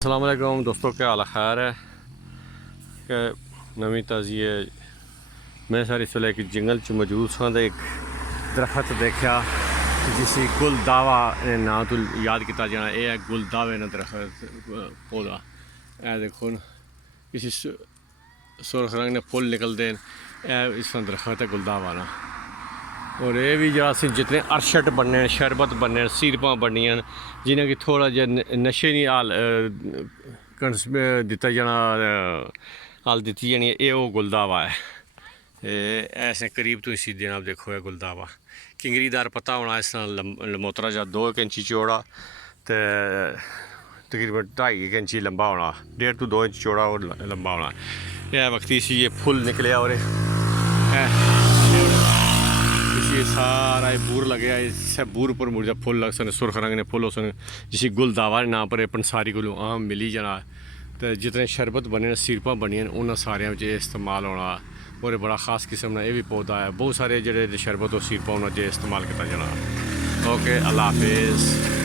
अस्सलाम वालेकुम दोस्तों, क्या हाल खैर है कि नवी ताज़ी है। मैं सर इस वेले एक जंगल च मौजूद सा तो एक दरख्त देखा जिसी गुलदावा ना तो याद किया जाना। यह है गुलदावे ना दरख्त पौधा। यह देखो न किसी सुरख रंग ने फुल निकलते हैं। इस दरख्त है गुलदावा ना। और ये भी जरा जितने अरशट बनने शरबत बनने सीरपां बननियां जिन्हें कि थोड़ा जहा नशे नहीं हाल दिता जाना हाल दी जानी है। ये गुलदावा है। ऐसे करीब तो इसी दिन आप देखो है गुलदावा किंगरीदार पता होना। इस तरह लमोतरा जा 2 इंची चौड़ा तो तकरीबन 2.5 इंची लंबा होना, 1.5 to 2 इंच चौड़ा और लंबा होना। यह वक्ती सी ये फुल निकले और ये सारा बूर लगे इस बूर पर मुझे फुल लग सन सुरख रंग ने फुल हो सन जिसी गुलदावा नाम पर पंसारी को आम मिली जाना। तो जितने शरबत बने सिरपां बनियां उन्होंने सारे इस्तेमाल होना। और बड़ा खास किस्म का यह भी पौधा है। बहुत सारे जो शरबत और सिरपां उन्होंने इस्तेमाल किया जाना। ओके, अल्लाह हाफिज़।